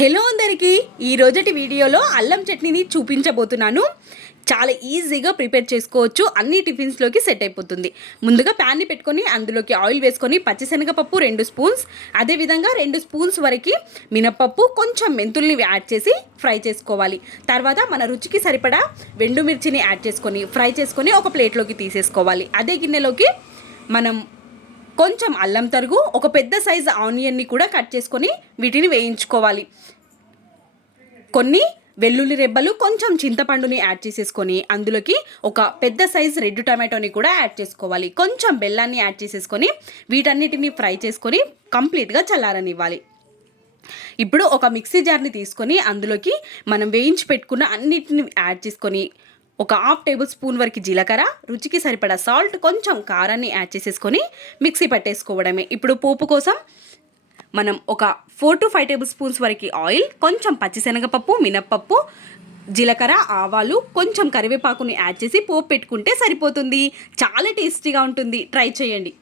Hello అందరికీ, ఈ రోజటి వీడియోలో అల్లం చట్నీని చూపించబోతున్నాను. చాలా ఈజీగా ప్రిపేర్ చేసుకోవచ్చు, అన్ని టిఫిన్స్లోకి సెట్ అయిపోతుంది. ముందుగా ప్యాన్ని పెట్టుకొని అందులోకి ఆయిల్ వేసుకొని పచ్చిశనగపప్పు 2 స్పూన్స్, అదేవిధంగా 2 స్పూన్స్ వరకు మినపప్పు, కొంచెం మెంతుల్ని యాడ్ చేసి ఫ్రై చేసుకోవాలి. తర్వాత మన రుచికి సరిపడా ఎండుమిర్చిని యాడ్ చేసుకొని ఫ్రై చేసుకొని ఒక ప్లేట్లోకి తీసేసుకోవాలి. అదే గిన్నెలోకి మనం కొంచెం అల్లం తరుగు, ఒక పెద్ద సైజు ఆనియన్ని కూడా కట్ చేసుకొని వీటిని వేయించుకోవాలి. కొన్ని వెల్లుల్లి రెబ్బలు, కొంచెం చింతపండుని యాడ్ చేసేసుకొని అందులోకి ఒక పెద్ద సైజు రెడ్ టమాటోని కూడా యాడ్ చేసుకోవాలి. కొంచెం బెల్లాన్ని యాడ్ చేసేసుకొని వీటన్నిటిని ఫ్రై చేసుకొని కంప్లీట్గా చల్లారనివ్వాలి. ఇప్పుడు ఒక మిక్సీ జార్ని తీసుకొని అందులోకి మనం వేయించి పెట్టుకున్న అన్నిటిని యాడ్ చేసుకొని ఒక 1/2 టేబుల్ స్పూన్ వరకు జీలకర్ర, రుచికి సరిపడా సాల్ట్, కొంచెం కారాన్ని యాడ్ చేసేసుకొని మిక్సీ పట్టేసుకోవడమే. ఇప్పుడు పోపు కోసం మనం ఒక 4 to 5 టేబుల్ స్పూన్స్ వరకు ఆయిల్, కొంచెం పచ్చిశనగపప్పు, మినప్పప్పు, జీలకర్ర, ఆవాలు, కొంచెం కరివేపాకుని యాడ్ చేసి పోపు పెట్టుకుంటే సరిపోతుంది. చాలా టేస్టీగా ఉంటుంది, ట్రై చేయండి.